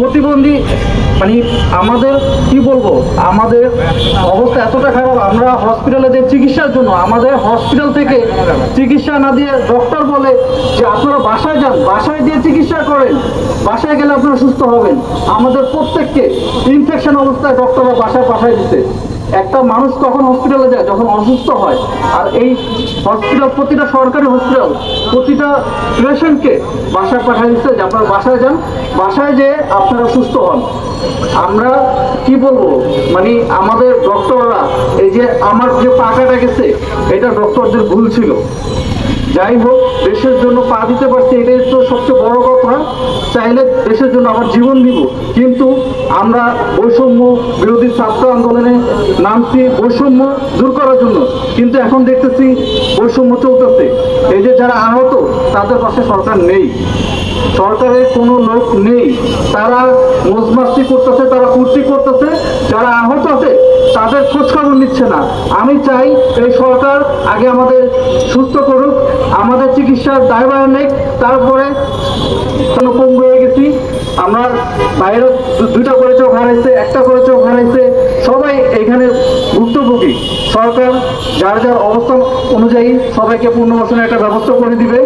প্রতিবন্ধী মানে আমাদের কি বলবো, আমাদের অবস্থা এতটা খারাপ, আমরা হসপিটালে যে চিকিৎসার জন্য আমাদের হসপিটাল থেকে চিকিৎসা না দিয়ে ডক্টর বলে যে আপনারা বাসায় যান, বাসায় দিয়ে চিকিৎসা করেন, বাসায় গেলে আপনারা সুস্থ হবেন। আমাদের প্রত্যেককে ইনফেকশন অবস্থায় ডক্টররা বাসায় পাঠায় দিতে। একটা মানুষ কখন হসপিটালে যায়, যখন অসুস্থ হয়। আর এই হসপিটাল, প্রতিটা সরকারি হসপিটাল প্রতিটা পেশেন্টকে বাসায় পাঠিয়ে দিচ্ছে যে আপনারা বাসায় যান, বাসায় যেয়ে আপনারা সুস্থ হন। আমরা কি বলবো, মানে আমাদের ডক্টররা, এই যে আমার যে পাকাটা গেছে এটা ডক্টরদের ভুল ছিল। যাই হোক, দেশের জন্য পা দিতে পারছি, এটাই তো সবচেয়ে বড় কথা। চাইলে দেশের জন্য আবার জীবন দিব, কিন্তু আমরা বৈষম্য বিরোধী ছাত্র আন্দোলনে নামছি বৈষম্য দূর করার জন্য, কিন্তু এখন দেখতেছি বৈষম্য চলতেছে। এই যে যারা আহত তাদের পাশে সরকার নেই, সরকারের কোনো লোক নেই, তারা মজমাস্তি করতেছে, তারা ফুর্তি করতেছে। যারা আহত আছে তাদের খোঁজখবর নিচ্ছে না। আমি চাই এই সরকার আগে আমাদের সুস্থ করুক, আমাদের চিকিৎসার দায়ভার নেই, তারপরে পঙ্গু হয়ে গেছি। আমরা বাইরে 2টা করে চোখ হারাইছে, 1টা করে চোখ হারাইছে, সবাই এখানে ভুক্তভোগী। সরকার যার যার অবস্থান অনুযায়ী সবাইকে পুনর্বাসনের একটা ব্যবস্থা করে দিবে।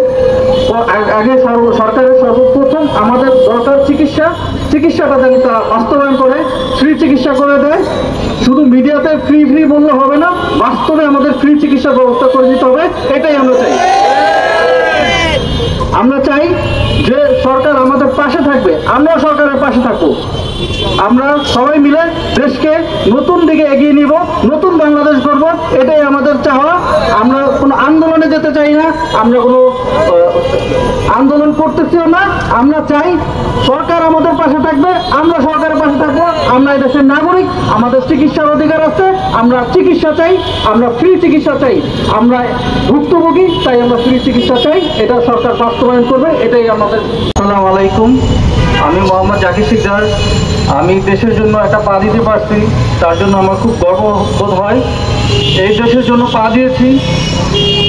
আগে সরকারের সর্বপ্রথম আমাদের দরকার চিকিৎসাটা জানি তারা বাস্তবায়ন করে, ফ্রি চিকিৎসা করে দেয়। শুধু মিডিয়াতে ফ্রি বললে হবে না, বাস্তবে আমাদের ফ্রি চিকিৎসার ব্যবস্থা করে দিতে হবে। এটাই আমরা চাই। আমরা চাই যে সরকার আমাদের পাশে থাকবে, আমরাও সরকারের পাশে থাকবো। আমরা সবাই মিলে দেশকে নতুন দিকে এগিয়ে নিব, নতুন বাংলাদেশ করব, এটাই আমাদের চাওয়া। আমরা কোনো আন্দোলনে যেতে চাই না, আমরা কোনো আন্দোলন করতেছিও না। আমরা চাই সরকার আমাদের পাশে থাকবে, আমরা সরকারের পাশে থাকবো। আমরা এই দেশের নাগরিক, আমাদের চিকিৎসার অধিকার আছে, আমরা চিকিৎসা চাই, আমরা ফ্রি চিকিৎসা চাই। আমরা ভুক্তভোগী, তাই আমরা ফ্রি চিকিৎসা চাই। এটা সরকার বাস্তবায়ন করবে, এটাই আমাদের। আসসালামু আলাইকুম, আমি মোহাম্মদ জাকির শিকদার। আমি দেশের জন্য একটা পা দিতে পারছি, তার জন্য আমার খুব গর্ববোধ হয়। এই দেশের জন্য পা দিয়েছি,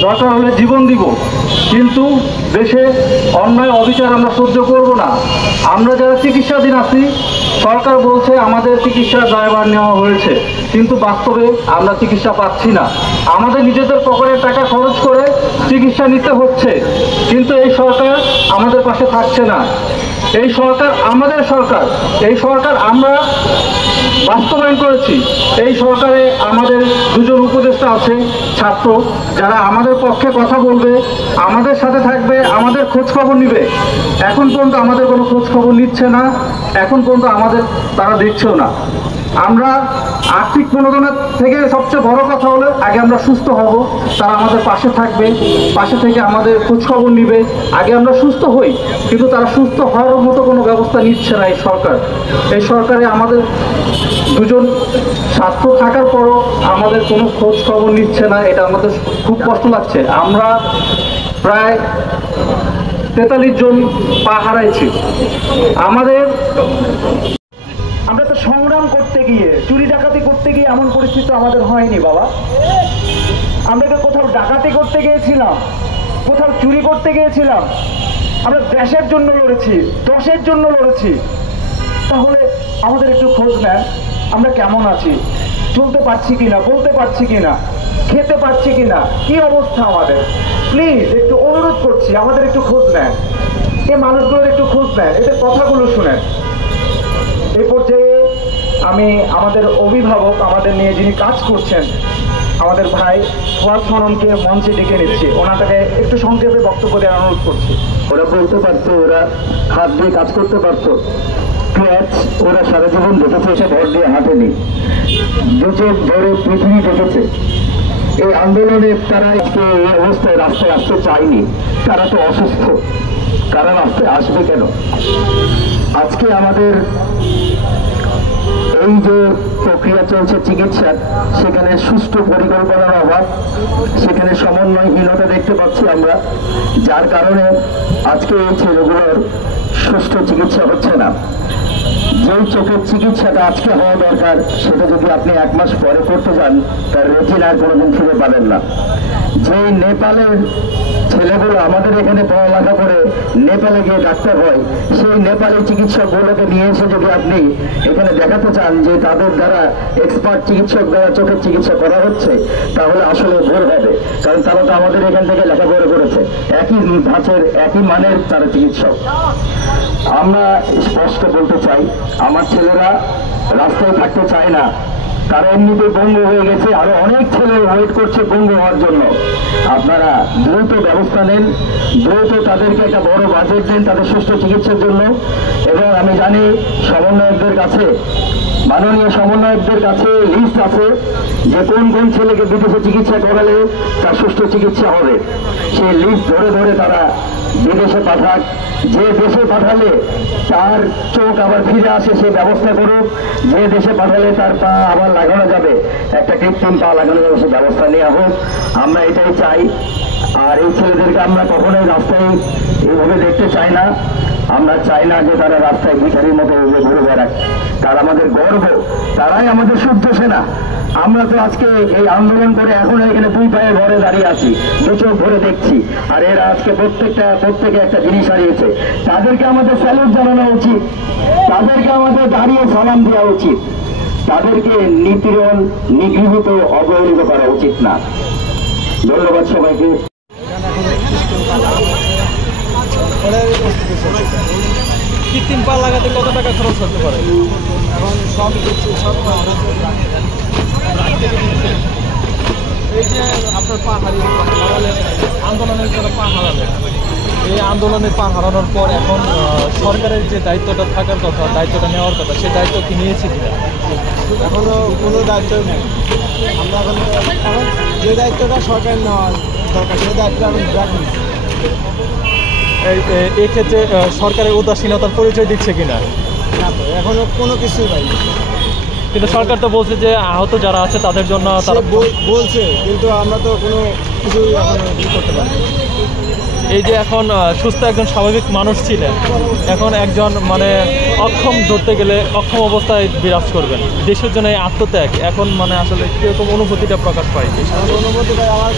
দরকার হলে জীবন দিব, কিন্তু দেশে অন্যায় অবিচার আমরা সহ্য করব না। আমরা যারা চিকিৎসাধীন আছি, সরকার বলছে আমাদের চিকিৎসার দায়ভার নেওয়া হয়েছে, কিন্তু বাস্তবে আমরা চিকিৎসা পাচ্ছি না। আমাদের নিজেদের পকেটের টাকা খরচ করে চিকিৎসা নিতে হচ্ছে, কিন্তু এই সরকার আমাদের পাশে থাকছে না। এই সরকার আমাদের সরকার, এই সরকার আমরা বাস্তবায়ন করেছি। এই সরকারে আমাদের 2জন উপদেষ্টা আছে ছাত্র, যারা আমাদের পক্ষে কথা বলবে, আমাদের সাথে থাকবে, আমাদের খোঁজ খবর নিবে। এখন পর্যন্ত আমাদের কোনো খোঁজ খবর নিচ্ছে না, এখন পর্যন্ত আমাদের তারা দেখছেও না। আমরা আর্থিক প্রণোদনা থেকে সবচেয়ে বড় কথা হলো আগে আমরা সুস্থ হব, তারা আমাদের পাশে থাকবে, পাশে থেকে আমাদের খোঁজখবর নিবে। আগে আমরা সুস্থ হই, কিন্তু তারা সুস্থ হওয়ার মতো কোনো ব্যবস্থা নিচ্ছে না এই সরকার। এই সরকারে আমাদের 2জন ছাত্র থাকার পরও আমাদের কোনো খোঁজ খবর নিচ্ছে না, এটা আমাদের খুব কষ্ট লাগছে। আমরা প্রায় 43 জন পা হারাইছি। আমরা তো সংগ্রাম করতে গিয়ে, চুরি ডাকাতি করতে গিয়ে এমন পরিস্থিতি আমাদের হয়নি বাবা। আমরা তো কোথাও ডাকাতি করতে গিয়েছিলাম, কোথাও চুরি করতে গিয়েছিলাম, আমরা দেশের জন্য লড়েছি, দশের জন্য লড়েছি। তাহলে আমাদের একটু খোঁজ নেন, আমরা কেমন আছি, চলতে পারছি কিনা, বলতে পারছি কিনা, খেতে পারছি কিনা, কি অবস্থা আমাদের। প্লিজ একটু অনুরোধ করছি, আমাদের একটু খোঁজ নেন, এই মানুষগুলোর একটু খোঁজ নেন, এদের কথাগুলো শুনেন। এই পর্যায়ে আমি আমাদের অভিভাবক, আমাদের নিয়ে যিনি কাজ করছেন, আমাদের ভাই ফুয়াদ সনমকে মঞ্চে ডেকে নিচ্ছি। ওনাটাকে একটু সংক্ষেপে বক্তব্য দেওয়ার অনুরোধ করছি। ওরা বলতে পারতো, ওরা হাত দিয়ে কাজ করতে পারতো, ওরা সারা জীবন দেখেছে, এসে ভর দিয়ে হাঁটেনি, দুচোখ ধরে পৃথিবী দেখেছে। এই আন্দোলনে তারা আজকে এই অবস্থায় রাস্তায় আসতে চায়নি, তারা তো অসুস্থ, কারণ আসবে কেন? আজকে আমাদের এই যে প্রক্রিয়া চলছে চিকিৎসার, সেখানে সুষ্ঠু পরিকল্পনার অভাব, সেখানে সমন্বয়হীনতা দেখতে পাচ্ছি আমরা, যার কারণে আজকে এই ছেলেগুলোর সুষ্ঠু চিকিৎসা হচ্ছে না। যেই চোখের চিকিৎসাটা আজকে হওয়া দরকার সেটা যদি আপনি 1 মাস পরে করতে যান তার রেটিনা আর কোনোদিন ফিরে পাবেন না। যেই নেপালের ছেলেগুলো আমাদের এখানে পড়ালেখা করে নেপালে গিয়ে ডাক্তার হয়, সেই নেপালি চিকিৎসকগুলোকে নিয়ে এসে যদি আপনি এখানে দেখাতে চান যে তাদের দ্বারা এক্সপার্ট চিকিৎসক দ্বারা চোখের চিকিৎসা করা হচ্ছে, তাহলে আসলে ভুল হবে। কারণ তারা তো আমাদের এখান থেকে লেখাপড়া করেছে, একই ধাঁচের একই মানের তারা চিকিৎসক। আমরা স্পষ্ট বলতে চাই, আমার ছেলেরা রাস্তায় থাকতে চায় না, তারা এমনিতে বঙ্গ হয়ে গেছে, আরো অনেক ছেলে ওয়েট করছে বঙ্গ হওয়ার জন্য। আপনারা দ্রুত ব্যবস্থা নেন, দ্রুত তাদেরকে একটা বড় বাজেট দেন তাদের সুস্থ চিকিৎসার জন্য। এবং আমি জানি সমন্বয়কদের কাছে, মাননীয় সমন্বয়কদের কাছে লিস্ট আছে যে কোন কোন ছেলেকে বিদেশে চিকিৎসা করালে তার সুস্থ চিকিৎসা হবে। সেই লিস্ট ধরে ধরে তারা বিদেশে পাঠাক, যে দেশে পাঠালে তার চোখ আবার ফিরে আসে সেই ব্যবস্থা করুক, যে দেশে পাঠালে তার পা আবার লাগানো যাবে, একটা কৃত্রিম পা লাগানো যাবে, সে ব্যবস্থা নেওয়া হোক। আমরা এটাই চাই। আর এই ছেলেদেরকে আমরা কখনোই রাস্তায় এইভাবে দেখতে চাই না। আমরা চাই না যে তারা রাস্তায় ভিখারির মতো ঘুরে বেড়াক। তারা আমাদের গর্ব, তারাই আমাদের শুদ্ধ সেনা। আমরা তো আজকে এই আন্দোলন করে এখন এখানে 2 পায়ে ঘরে দাঁড়িয়ে আছি, 2 চোখ ভরে দেখছি, আর এরা আজকে প্রত্যেকে একটা জিনিস হারিয়েছে। তাদেরকে আমাদের স্যালুট জানানো উচিত, তাদেরকে আমাদের দাঁড়িয়ে সালাম দেওয়া উচিত, তাদেরকে নিপীড়ন, নিগৃহীত, অবহেলিত করা উচিত না। ধন্যবাদ সবাইকে। কৃত্রিম পা লাগাতে কত টাকা খরচ করতে পারে? এখন সব কিছু সব এই যে আপনার পা হারালেন, আন্দোলনের জন্য পা হারালেন, এই আন্দোলনে পা হারানোর পর এখন সরকারের যে দায়িত্বটা থাকার কথা, দায়িত্বটা নেওয়ার কথা, সেই দায়িত্ব কি নিয়েছে কিনা? এখনো কোনো দায়িত্বই নেই। আমরা এখন যে দায়িত্বটা সরকার নেওয়ার দরকার সেই দায়িত্বটা এখন রাখি। এই ক্ষেত্রে সরকারের উদাসীনতার পরিচয় দিচ্ছে কিনা? না তো এখনো কোনো কিছুই পাই। কিন্তু সরকার তো বলছে যে আহত যারা আছে তাদের জন্য তারা বলছে, কিন্তু আমরা তো কোনো কিছুই এখন করতে পারি। এই যে এখন সুস্থ একজন স্বাভাবিক মানুষ ছিলেন, এখন একজন মানে অক্ষম ধরতে গেলে অক্ষম অবস্থায় বিরাজ করবেন। দেশের জন্য এই আত্মত্যাগ এখন মানে আসলে কীরকম অনুভূতিটা প্রকাশ পায়? আমার অনুভূতি ভাই, আমার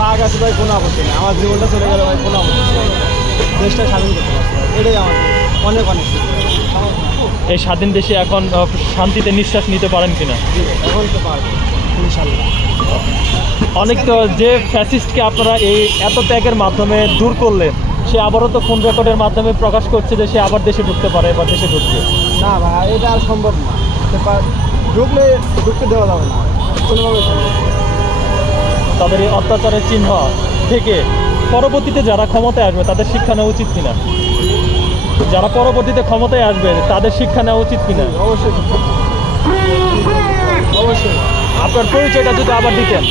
পা গেছে ভাই, কোনো আপত্তি নেই। আমার জীবনটা চলে গেলে ভাই কোনো আপত্তি নেই। দেশটা স্বাধীন করতে পারছি, এটাই আমার অনেক অনেক। এই স্বাধীন দেশে এখন শান্তিতে নিঃশ্বাস নিতে পারেন কিনা? এখন তো পারবো ইনশাল্লাহ। অনেক তো যে ফ্যাসিস্টকে আপনারা এই এত ত্যাগের মাধ্যমে দূর করলেন, সে আবারও তো ফোন রেকর্ডের মাধ্যমে প্রকাশ করছে যে সে আবার দেশে ঢুকতে পারে বা দেশে ঢুকবে। না ভাই, এটা আর সম্ভব না। ঢুকতে দেওয়া যাবে না, কোনোভাবে সম্ভব না। তাদের এই অত্যাচারের চিহ্ন থেকে পরবর্তীতে যারা ক্ষমতায় আসবে তাদের শিক্ষা নেওয়া উচিত কিনা? যারা পরবর্তীতে ক্ষমতায় আসবে তাদের শিক্ষা নেওয়া উচিত কিনা? অবশ্যই অবশ্যই। আপনার পরিচয়টা যদি আবার দিতেন।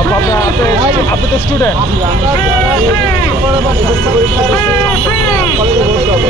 আমার নাম আপনি তো স্টুডেন্ট। কলেজে ভর্তি হবে।